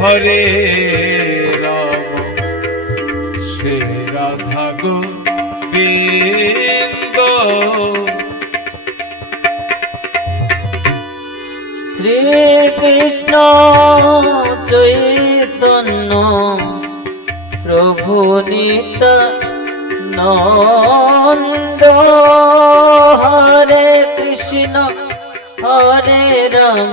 হরে রাম। শ্রী রাধা গোবিন্দ শ্রীকৃষ্ণ চৈতন্য প্রভু নিত নন্দ হরে কৃষ্ণ হরে রাম।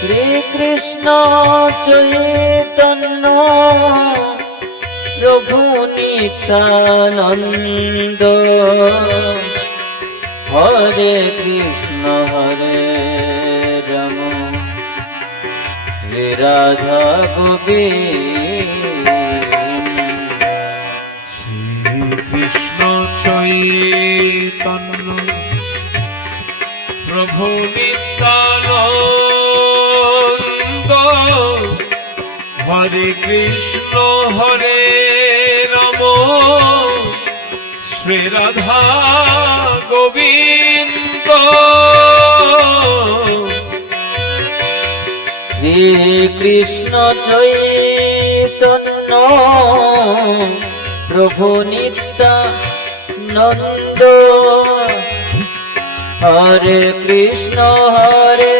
শ্রীকৃষ্ণ চৈতন্য, প্রভু নিত্যানন্দ। হরে কৃষ্ণ, হরে রাম। শ্রী রাধা গোবিন্দ। শ্রীকৃষ্ণ চৈতন্য, প্রভু নিত্যানন্দ। হরে কৃষ্ণ হরে রাম শ্রী রাধা গোবিন্দ। শ্রীকৃষ্ণ চৈতন্য প্রভু নিত্যানন্দ। হরে কৃষ্ণ হরে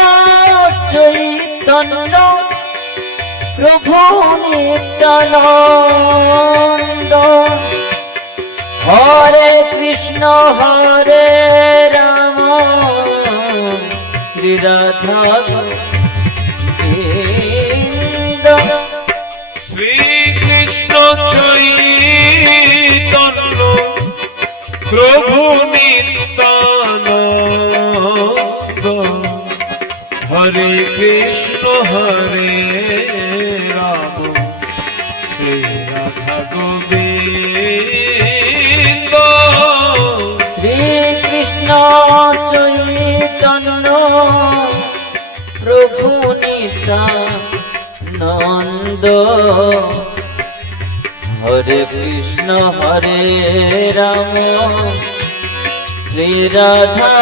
চৈতন্য প্রভু নিত্যানন্দ। হরে কৃষ্ণ হরে রাম। রাধা শ্রীকৃষ্ণ চৈতন্য প্রভু নিত্যানন্দ। হরে কৃষ্ণ হরে রাম। শ্রী রাধা গোবিন্দ। শ্রীকৃষ্ণ চৈতন্য। প্রভু নিত্যানন্দ হরে কৃষ্ণ হরে রাম। শ্রী রাধা